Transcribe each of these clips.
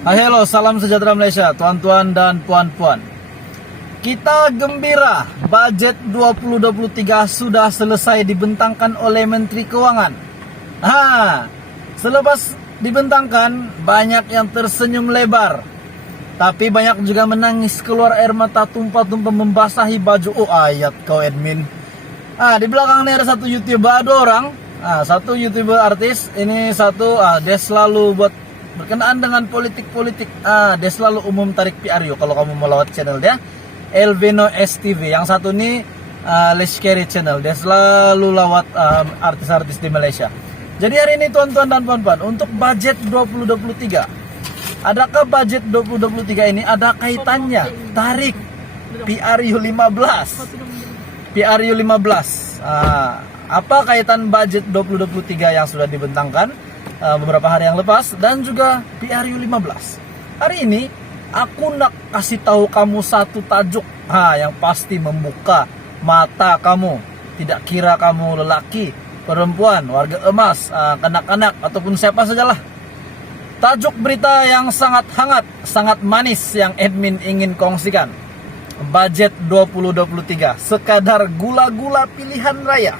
Halo, salam sejahtera Malaysia, tuan-tuan dan puan-puan. Kita gembira, budget 2023 sudah selesai dibentangkan oleh Menteri Keuangan. Selepas dibentangkan, banyak yang tersenyum lebar, tapi banyak juga menangis keluar air mata tumpah-tumpah membasahi baju. Oh, ayat kau admin. Di belakang ini ada satu YouTuber, ada orang. Satu YouTuber artis, ini satu dia selalu buat berkenaan dengan politik-politik. Dia selalu umum tarik PRU kalau kamu mau lewat channel dia, Elvino STV. Yang satu ini Leskeri channel. Dia selalu lewat artis-artis di Malaysia. Jadi hari ini tuan-tuan dan puan-puan, untuk budget 2023, adakah budget 2023 ini ada kaitannya tarik PRU 15? PRU 15. Apa kaitan budget 2023 yang sudah dibentangkan beberapa hari yang lepas dan juga PRU 15? Hari ini aku nak kasih tahu kamu satu tajuk yang pasti membuka mata kamu. Tidak kira kamu lelaki, perempuan, warga emas, kanak-kanak ataupun siapa sajalah. Tajuk berita yang sangat hangat, sangat manis yang admin ingin kongsikan. Budget 2023 sekadar gula-gula pilihan raya.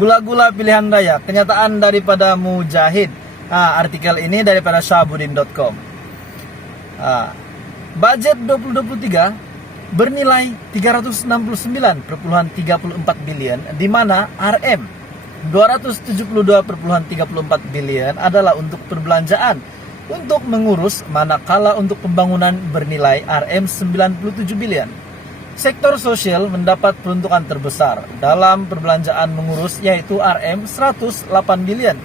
Gula-gula pilihan raya. Kenyataan daripada Mujahid. Artikel ini daripada syahbudin.com. Budget 2023 bernilai 369,34 bilion, di mana RM 272,34 bilion adalah untuk perbelanjaan untuk mengurus, manakala untuk pembangunan bernilai RM 97 bilion. Sektor sosial mendapat peruntukan terbesar dalam perbelanjaan mengurus, yaitu RM 108 bilion.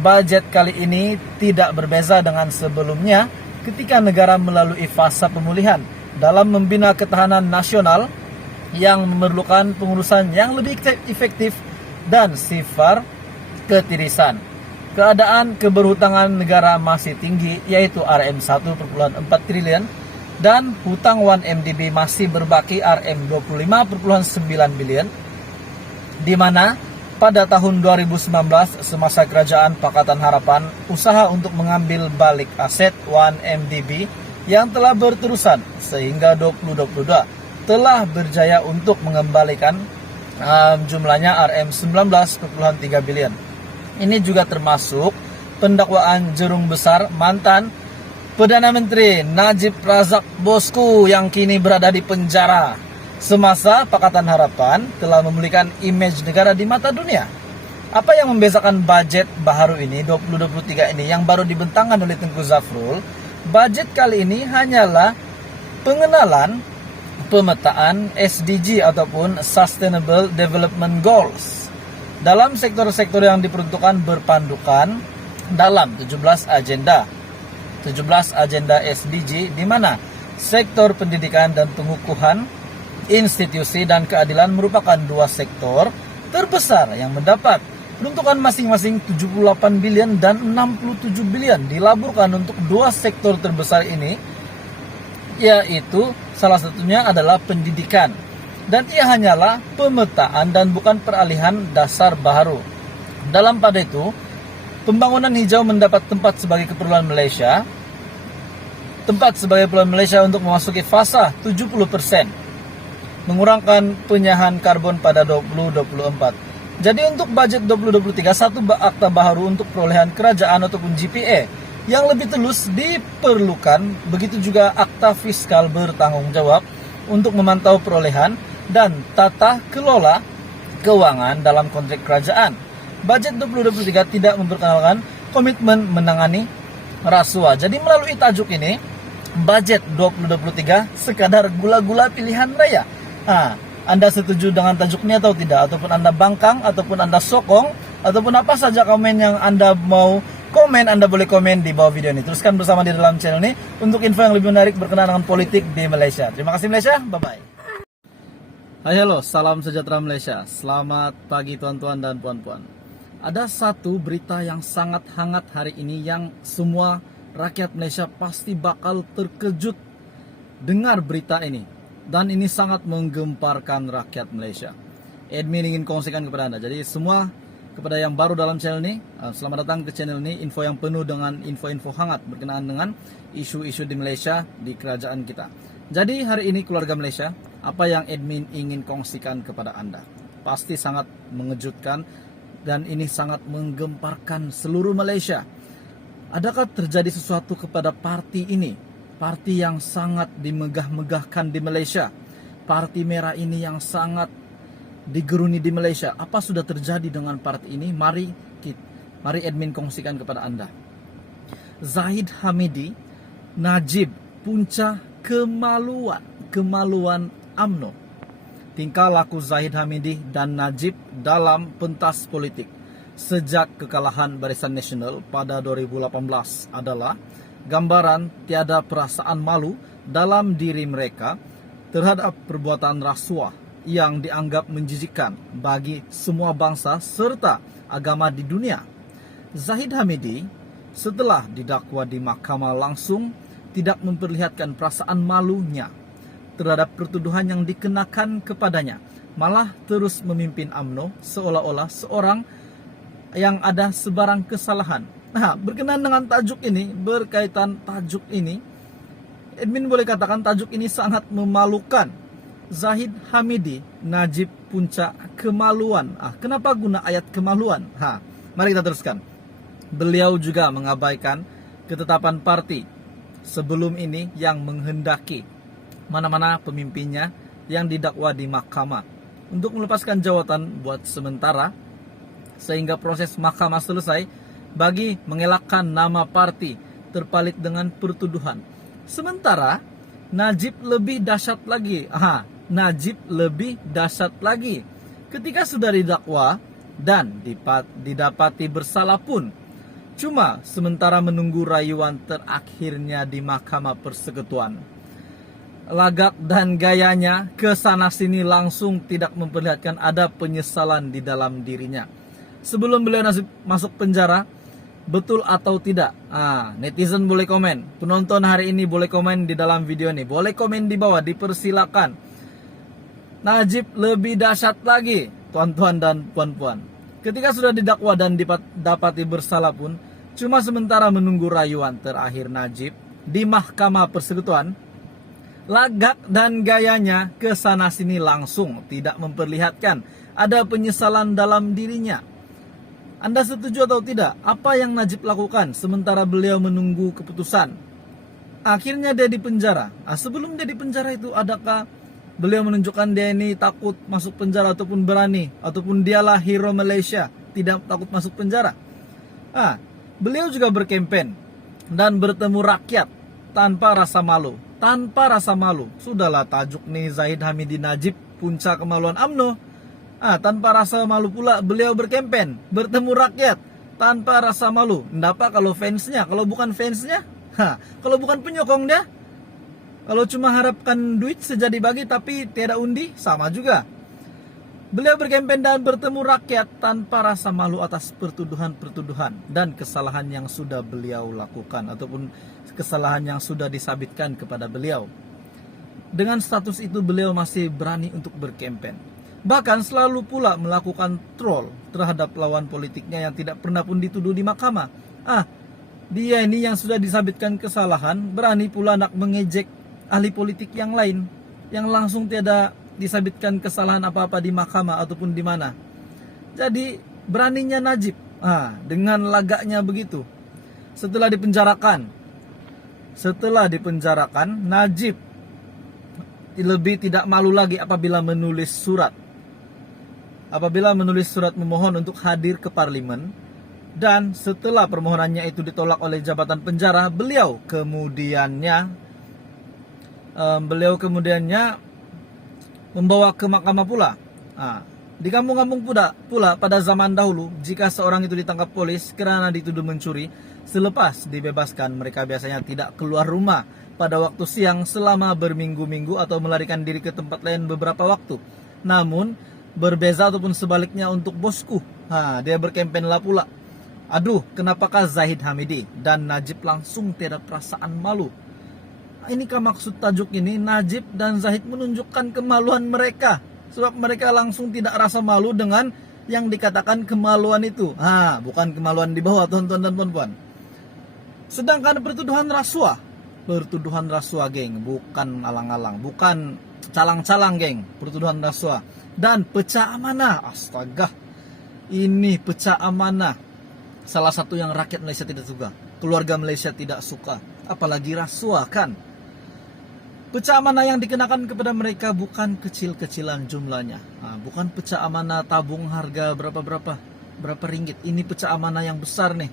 Budget kali ini tidak berbeza dengan sebelumnya ketika negara melalui fase pemulihan dalam membina ketahanan nasional yang memerlukan pengurusan yang lebih efektif dan sifar ketirisan. Keadaan keberhutangan negara masih tinggi, yaitu RM 1,4 triliun, dan hutang 1MDB masih berbaki RM 25,9 bilion, di mana pada tahun 2019 semasa kerajaan Pakatan Harapan, usaha untuk mengambil balik aset 1MDB yang telah berterusan sehingga 2022 telah berjaya untuk mengembalikan jumlahnya RM 19,3 bilion. Ini juga termasuk pendakwaan jerung besar mantan Perdana Menteri Najib Razak bosku yang kini berada di penjara semasa Pakatan Harapan telah memulihkan image negara di mata dunia. Apa yang membedakan budget baharu ini 2023 ini yang baru dibentangkan oleh Tengku Zafrul? Budget kali ini hanyalah pengenalan pemetaan SDG ataupun Sustainable Development Goals dalam sektor-sektor yang diperuntukkan berpandukan dalam 17 agenda SDG, di mana sektor pendidikan dan pengukuhan, institusi dan keadilan merupakan dua sektor terbesar yang mendapat peruntukan masing-masing 78 bilion dan 67 bilion dilaburkan untuk dua sektor terbesar ini, yaitu salah satunya adalah pendidikan, dan ia hanyalah pemetaan dan bukan peralihan dasar baharu. Dalam pada itu, pembangunan hijau mendapat tempat sebagai keperluan Malaysia untuk memasuki fasa 70%, mengurangkan penyahan karbon pada 2024. Jadi untuk budget 2023, satu akta baharu untuk perolehan kerajaan ataupun GPA yang lebih telus diperlukan. Begitu juga akta fiskal bertanggung jawab untuk memantau perolehan dan tata kelola keuangan dalam konteks kerajaan. Budget 2023 tidak memperkenalkan komitmen menangani rasuah. Jadi melalui tajuk ini, budget 2023 sekadar gula-gula pilihan raya. Anda setuju dengan tajuknya atau tidak? Ataupun Anda bangkang, ataupun Anda sokong, ataupun apa saja komen yang Anda mau komen, Anda boleh komen di bawah video ini. Teruskan bersama di dalam channel ini untuk info yang lebih menarik berkenaan dengan politik di Malaysia. Terima kasih Malaysia, bye-bye. Halo, salam sejahtera Malaysia. Selamat pagi tuan-tuan dan puan-puan. Ada satu berita yang sangat hangat hari ini yang semua rakyat Malaysia pasti bakal terkejut dengar berita ini. Dan ini sangat menggemparkan rakyat Malaysia. Admin ingin kongsikan kepada Anda. Jadi semua Kepada yang baru dalam channel ini, selamat datang ke channel ini, info yang penuh dengan info-info hangat berkenaan dengan isu-isu di Malaysia, di kerajaan kita. Jadi hari ini keluarga Malaysia, apa yang admin ingin kongsikan kepada Anda pasti sangat mengejutkan dan ini sangat menggemparkan seluruh Malaysia. Adakah terjadi sesuatu kepada parti ini? Parti yang sangat dimegah-megahkan di Malaysia. Parti merah ini yang sangat digeruni di Malaysia. Apa sudah terjadi dengan parti ini? Mari admin kongsikan kepada Anda. Zahid Hamidi, Najib, punca kemaluan UMNO. Tingkah laku Zahid Hamidi dan Najib dalam pentas politik sejak kekalahan Barisan Nasional pada 2018 adalah gambaran tiada perasaan malu dalam diri mereka terhadap perbuatan rasuah yang dianggap menjijikkan bagi semua bangsa serta agama di dunia. Zahid Hamidi setelah didakwa di mahkamah langsung tidak memperlihatkan perasaan malunya terhadap pertuduhan yang dikenakan kepadanya, malah terus memimpin UMNO seolah-olah seorang yang ada sebarang kesalahan. Nah, berkenaan dengan tajuk ini, berkaitan tajuk ini, admin boleh katakan tajuk ini sangat memalukan. Zahid Hamidi, Najib, punca kemaluan. Kenapa guna ayat kemaluan? Mari kita teruskan. Beliau juga mengabaikan ketetapan parti sebelum ini yang menghendaki mana-mana pemimpinnya yang didakwa di mahkamah untuk melepaskan jawatan buat sementara sehingga proses mahkamah selesai bagi mengelakkan nama parti terpalit dengan pertuduhan. Sementara Najib lebih dahsyat lagi. Najib lebih dahsyat lagi. Ketika sudah didakwa dan didapati bersalah pun, cuma sementara menunggu rayuan terakhirnya di Mahkamah Persekutuan. Lagak dan gayanya kesana sini langsung tidak memperlihatkan ada penyesalan di dalam dirinya. Sebelum beliau masuk penjara, betul atau tidak? Netizen boleh komen. Penonton hari ini boleh komen di dalam video ini. Boleh komen di bawah, dipersilakan. Najib lebih dahsyat lagi, tuan-tuan dan puan-puan. Ketika sudah didakwa dan didapati bersalah pun, cuma sementara menunggu rayuan terakhir Najib di Mahkamah Persekutuan, lagak dan gayanya kesana sini langsung tidak memperlihatkan ada penyesalan dalam dirinya. Anda setuju atau tidak? Apa yang Najib lakukan sementara beliau menunggu keputusan? Akhirnya dia di penjara. Sebelum dia di penjara itu, adakah beliau menunjukkan dia ini takut masuk penjara ataupun berani, ataupun dialah hero Malaysia, tidak takut masuk penjara? Beliau juga berkempen dan bertemu rakyat tanpa rasa malu. Tanpa rasa malu. Sudahlah tajuk nih Zahid Hamidi Najib, punca kemaluan UMNO. Tanpa rasa malu pula beliau berkempen, bertemu rakyat tanpa rasa malu. Kenapa kalau fansnya? Kalau bukan fansnya? Kalau bukan penyokong dia? Kalau cuma harapkan duit sejadi bagi tapi tiada undi, sama juga. Beliau berkempen dan bertemu rakyat tanpa rasa malu atas pertuduhan-pertuduhan dan kesalahan yang sudah beliau lakukan ataupun kesalahan yang sudah disabitkan kepada beliau. Dengan status itu beliau masih berani untuk berkempen. Bahkan selalu pula melakukan troll terhadap lawan politiknya yang tidak pernah pun dituduh di mahkamah. Dia ini yang sudah disabitkan kesalahan, berani pula nak mengejek ahli politik yang lain yang langsung tiada disabitkan kesalahan apa-apa di mahkamah ataupun di mana. Jadi beraninya Najib dengan lagaknya begitu. Setelah dipenjarakan, Najib lebih tidak malu lagi apabila menulis surat memohon untuk hadir ke parlimen. Dan setelah permohonannya itu ditolak oleh jabatan penjara, beliau kemudiannya membawa ke mahkamah pula. Di kampung-kampung pula pada zaman dahulu, jika seorang itu ditangkap polis karena dituduh mencuri, selepas dibebaskan mereka biasanya tidak keluar rumah pada waktu siang selama berminggu-minggu atau melarikan diri ke tempat lain beberapa waktu. Namun berbeza ataupun sebaliknya untuk bosku, dia berkempenlah pula. Kenapakah Zahid Hamidi dan Najib langsung tiada perasaan malu? Inikah maksud tajuk ini? Najib dan Zahid menunjukkan kemaluan mereka, sebab mereka langsung tidak rasa malu dengan yang dikatakan kemaluan itu. Bukan kemaluan di bawah, tuan-tuan dan puan-puan. Sedangkan pertuduhan rasuah, geng, bukan alang-alang, bukan calang-calang, geng, pertuduhan rasuah. Dan pecah amanah, astaga, ini pecah amanah, salah satu yang rakyat Malaysia tidak suka, keluarga Malaysia tidak suka, apalagi rasuah kan. Pecah amanah yang dikenakan kepada mereka bukan kecil-kecilan jumlahnya. Bukan pecah amanah tabung harga berapa ringgit. Ini pecah amanah yang besar nih.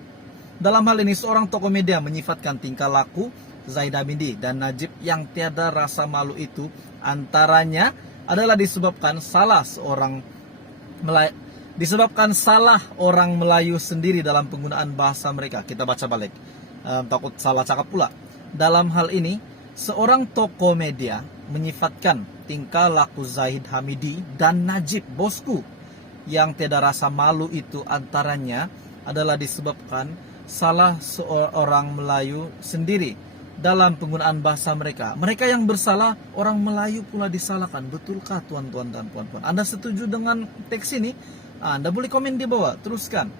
Dalam hal ini seorang tokoh media menyifatkan tingkah laku Zahid Hamidi dan Najib yang tiada rasa malu itu antaranya adalah disebabkan salah orang Melayu sendiri dalam penggunaan bahasa mereka. Kita baca balik, takut salah cakap pula. Dalam hal ini, seorang tokoh media menyifatkan tingkah laku Zahid Hamidi dan Najib, bosku, yang tiada rasa malu itu antaranya adalah disebabkan salah seorang Melayu sendiri dalam penggunaan bahasa mereka. Mereka yang bersalah, orang Melayu pula disalahkan. Betulkah tuan-tuan dan puan-puan? Anda setuju dengan teks ini? Anda boleh komen di bawah, teruskan.